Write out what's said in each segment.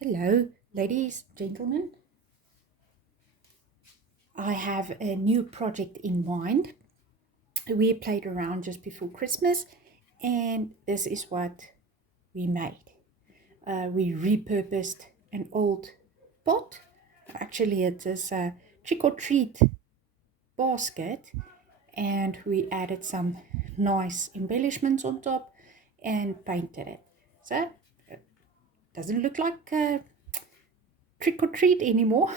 Hello, ladies, gentlemen. I have a new project in mind. We played around just before Christmas, and this is what we made. We repurposed an old pot. Actually, it is a trick or treat basket, and we added some nice embellishments on top and painted it. So, it doesn't look like trick or treat anymore.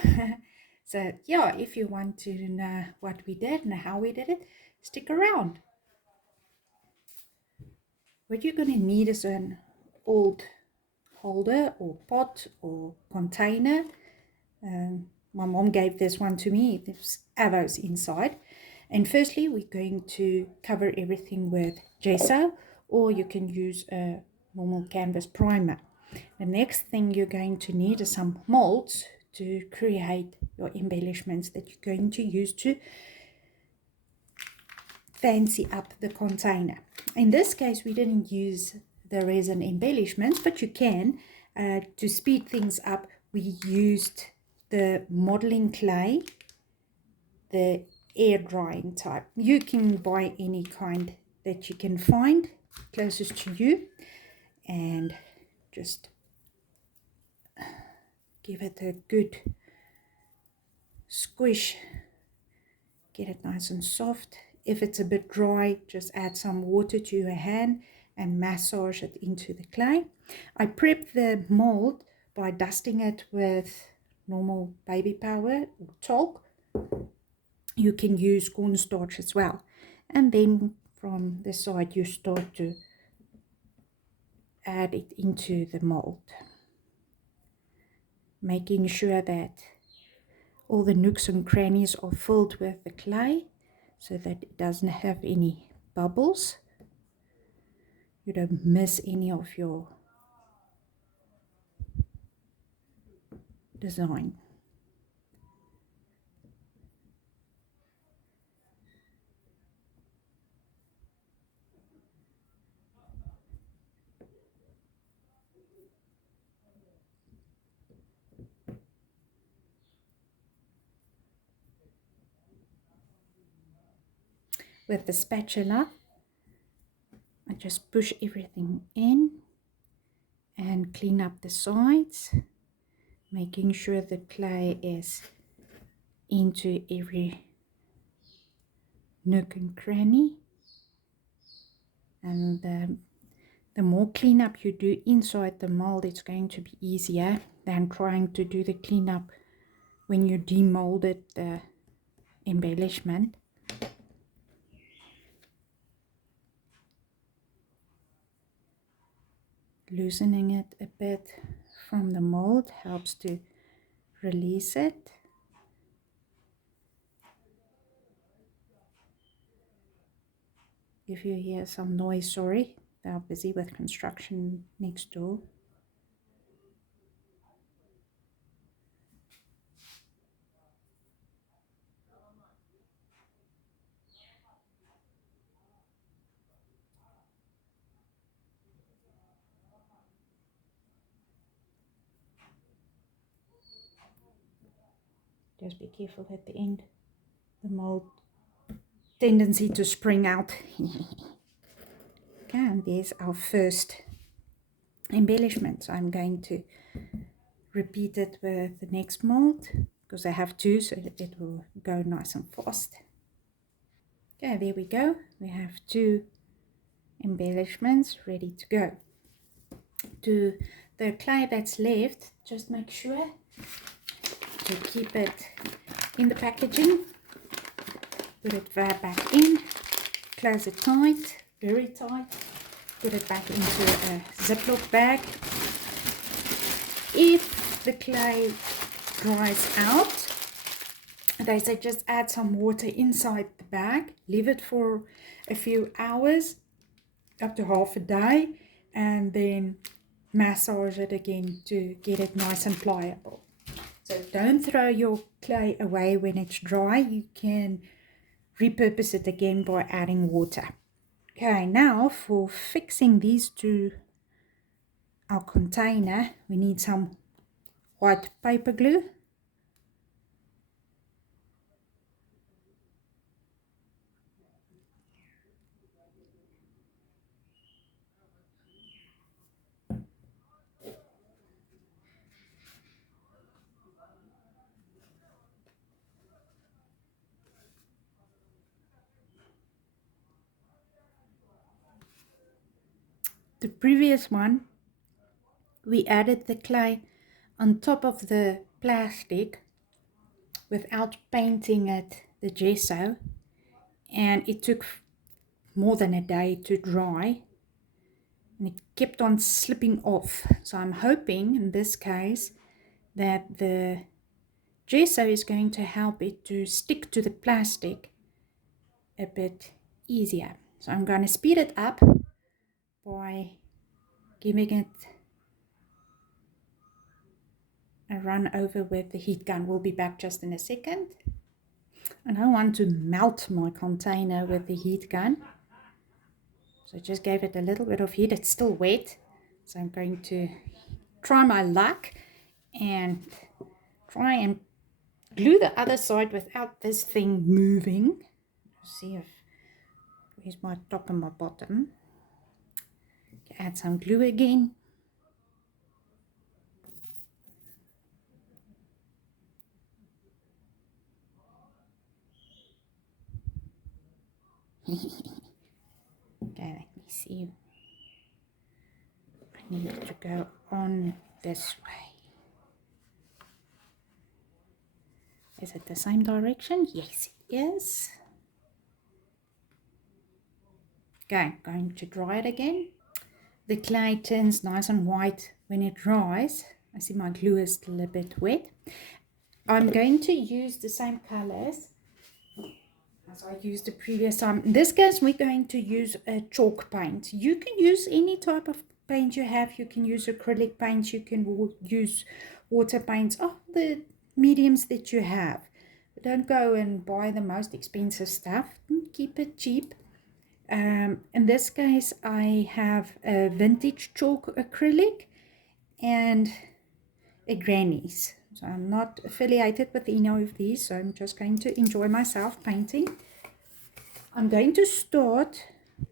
So yeah, if you want to know what we did and how we did it, stick around. What you're going to need is an old holder or pot or container. My mom gave this one to me. There's arrows inside. And firstly, we're going to cover everything with gesso, or you can use a normal canvas primer. The next thing you're going to need is some molds to create your embellishments that you're going to use to fancy up the container. In this case, we didn't use the resin embellishments, but you can. To speed things up, we used the modeling clay, the air drying type. You can buy any kind that you can find closest to you, and just give it a good squish, get it nice and soft. If it's a bit dry, just add some water to your hand and massage it into the clay. I prep the mold by dusting it with normal baby powder or talc. You can use cornstarch as well. And then from the side you start to add it into the mold, making sure that all the nooks and crannies are filled with the clay so that it doesn't have any bubbles. You don't miss any of your design. With the spatula, I just push everything in and clean up the sides, making sure the clay is into every nook and cranny. And the more cleanup you do inside the mold, it's going to be easier than trying to do the cleanup when you demolded the embellishment. Loosening it a bit from the mold helps to release it. If you hear some noise, sorry, they are busy with construction next door. Just be careful at the end. The mold tendency to spring out. Okay, and there's our first embellishment. So I'm going to repeat it with the next mold because I have two, so that it will go nice and fast. Okay, there we go. We have two embellishments ready to go. To the clay that's left, just make sure to keep it in the packaging. Put it back in, close it tight, very tight. Put it back into a Ziploc bag. If the clay dries out, they say just add some water inside the bag, leave it for a few hours, up to half a day, and then massage it again to get it nice and pliable. So don't throw your clay away when it's dry. You can repurpose it again by adding water. Okay, now for fixing these to our container, we need some white paper glue. The previous one, we added the clay on top of the plastic without painting it the gesso, and it took more than a day to dry, and it kept on slipping off. So I'm hoping in this case that the gesso is going to help it to stick to the plastic a bit easier. So I'm going to speed it up by giving it a run over with the heat gun. We'll be back just in a second. I don't want to melt my container with the heat gun, so I just gave it a little bit of heat. It's still wet, so I'm going to try my luck and try and glue the other side without this thing moving. See if here's my top and my bottom. Add some glue again. Okay, let me see. I need it to go on this way. Is it the same direction? Yes, it is. Okay, going to dry it again. The clay turns nice and white when it dries. I see my glue is still a bit wet. I'm going to use the same colors as I used the previous time. In this case, we're going to use a chalk paint. You can use any type of paint you have. You can use acrylic paints. You can use water paints. Oh, the mediums that you have. But don't go and buy the most expensive stuff. Keep it cheap. In this case, I have a vintage chalk acrylic and a granny's. So I'm not affiliated with any of these, so I'm just going to enjoy myself painting. I'm going to start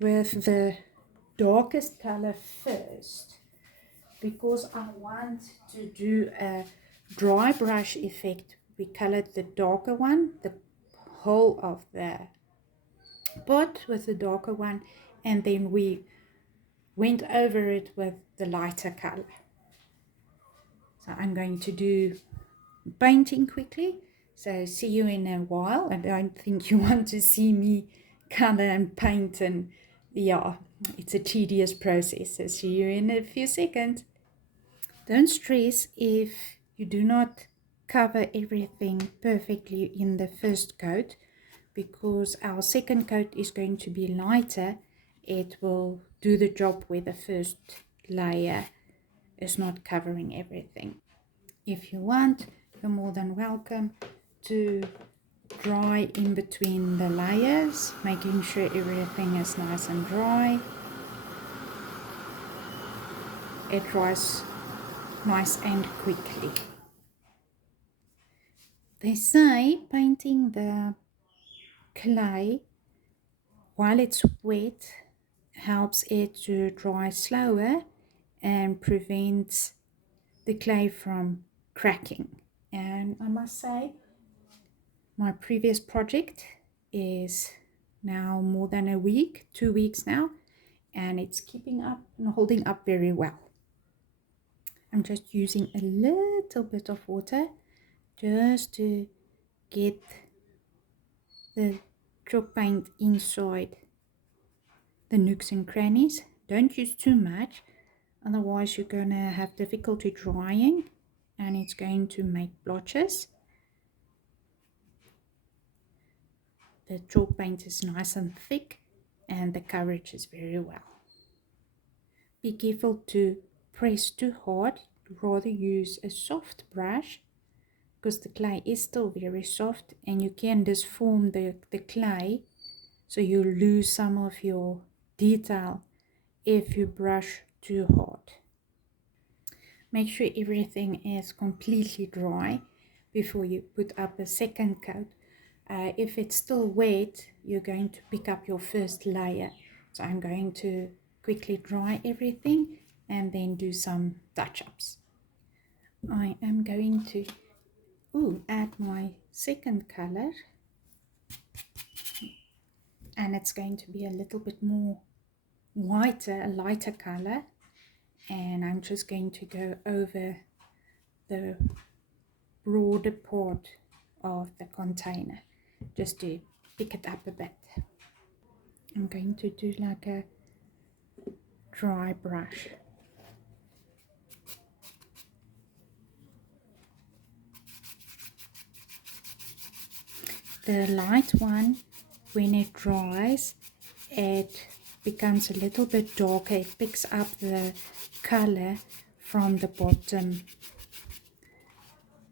with the darkest color first, because I want to do a dry brush effect. We colored the darker one, the whole of the pot with the darker one, and then we went over it with the lighter color. So I'm going to do painting quickly, so see you in a while. I don't think you want to see me color and paint, and yeah, it's a tedious process. So see you in a few seconds. Don't stress if you do not cover everything perfectly in the first coat, because our second coat is going to be lighter. It will do the job where the first layer is not covering everything. If you want, you're more than welcome to dry in between the layers, making sure everything is nice and dry. It dries nice and quickly. They say painting the clay while it's wet helps it to dry slower and prevents the clay from cracking. And I must say, my previous project is now more than a week, 2 weeks now, and it's keeping up and holding up very well. I'm just using a little bit of water just to get the chalk paint inside the nooks and crannies. Don't use too much, otherwise you're going to have difficulty drying and it's going to make blotches. The chalk paint is nice and thick and the coverage is very well. Be careful to press too hard. Rather use a soft brush, because the clay is still very soft and you can disform the clay, so you lose some of your detail if you brush too hard. Make sure everything is completely dry before you put up a second coat. If it's still wet, you're going to pick up your first layer. So I'm going to quickly dry everything and then do some touch-ups. I am going to add my second color, and it's going to be a little bit more whiter, a lighter color, and I'm just going to go over the broader part of the container just to pick it up a bit. I'm going to do like a dry brush. The light one, when it dries, it becomes a little bit darker. It picks up the color from the bottom.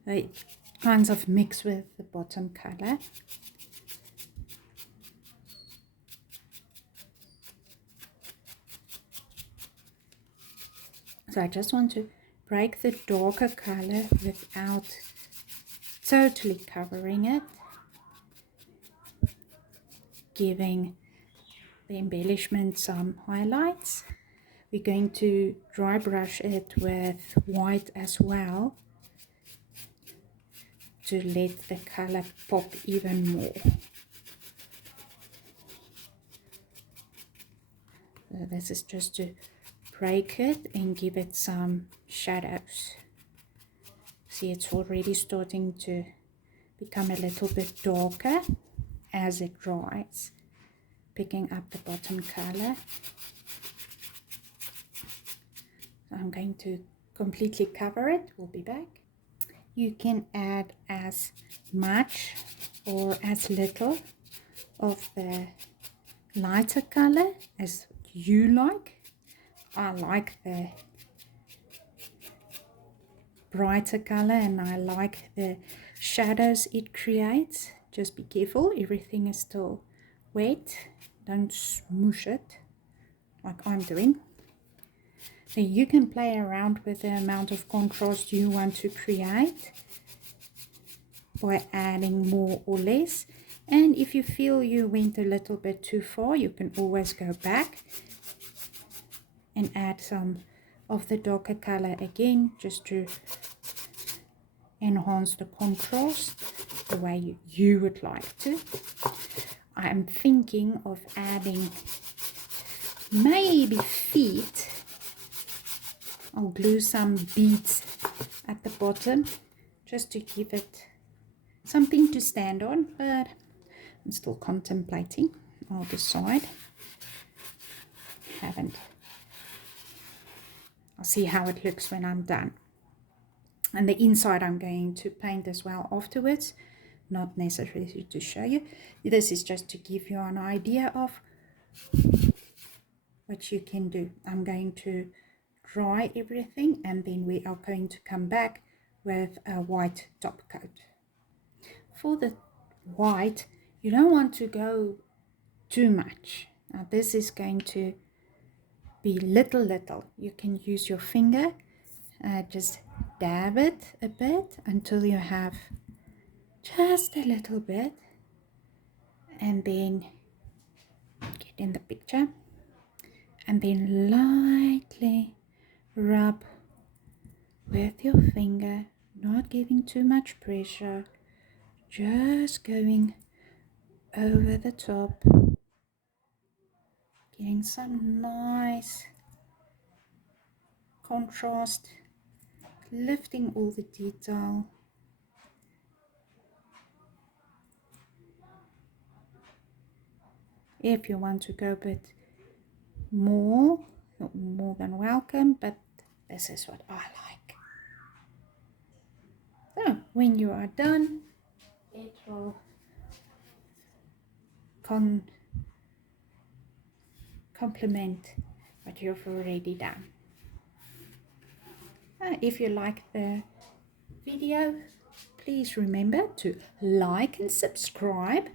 It kind of mix with the bottom color. So I just want to break the darker color without totally covering it, giving the embellishment some highlights. We're going to dry brush it with white as well to let the color pop even more. So this is just to break it and give it some shadows. See, it's already starting to become a little bit darker as it dries, picking up the bottom color. So I'm going to completely cover it. We'll be back. You can add as much or as little of the lighter color as you like. I like the brighter color and I like the shadows it creates. Just be careful, everything is still wet. Don't smoosh it like I'm doing. So you can play around with the amount of contrast you want to create by adding more or less. And if you feel you went a little bit too far, you can always go back and add some of the darker color again, just to enhance the contrast the way you would like to. I am thinking of adding maybe feet. I'll glue some beads at the bottom just to give it something to stand on, but I'm still contemplating. I'll decide. I'll see how it looks when I'm done. And the inside I'm going to paint as well afterwards, not necessarily to show you. This is just to give you an idea of what you can do. I'm going to dry everything and then we are going to come back with a white top coat. For the white, you don't want to go too much. Now this is going to be little. You can use your finger, just dab it a bit until you have just a little bit, and then get in the picture, and then lightly rub with your finger, not giving too much pressure, just going over the top, getting some nice contrast, lifting all the detail. If you want to go a bit more than welcome, but this is what I like. So when you are done, it will complement what you've already done. If you like the video, please remember to like and subscribe,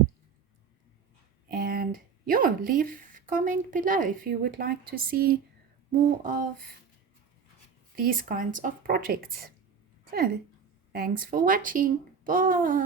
and leave comment below if you would like to see more of these kinds of projects. So, thanks for watching. Bye.